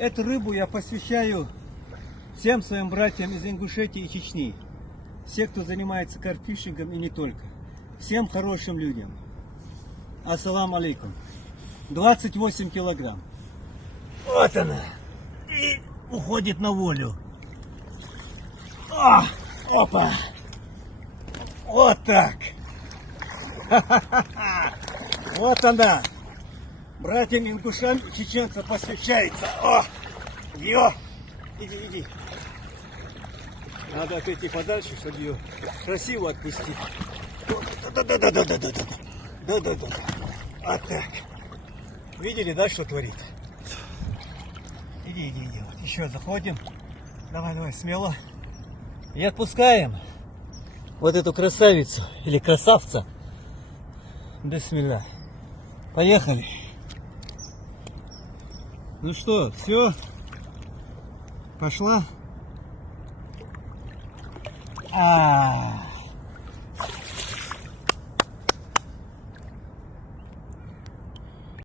Эту рыбу я посвящаю всем своим братьям из Ингушетии и Чечни. Все, кто занимается карпфишингом и не только. Всем хорошим людям. Ассаламу алейкум. 28 килограмм. Вот она. И уходит на волю. О, опа. Вот так. Вот она. Братьям ингушам и чеченцам посвящается. О, ее. Иди. Надо отойти подальше, чтобы ее красиво отпустить. Да. Вот так. Видели, да, что творит? Иди. Вот еще заходим. Давай, смело. И отпускаем вот эту красавицу или красавца. Бисмилля. Поехали. Ну что, все? Пошла?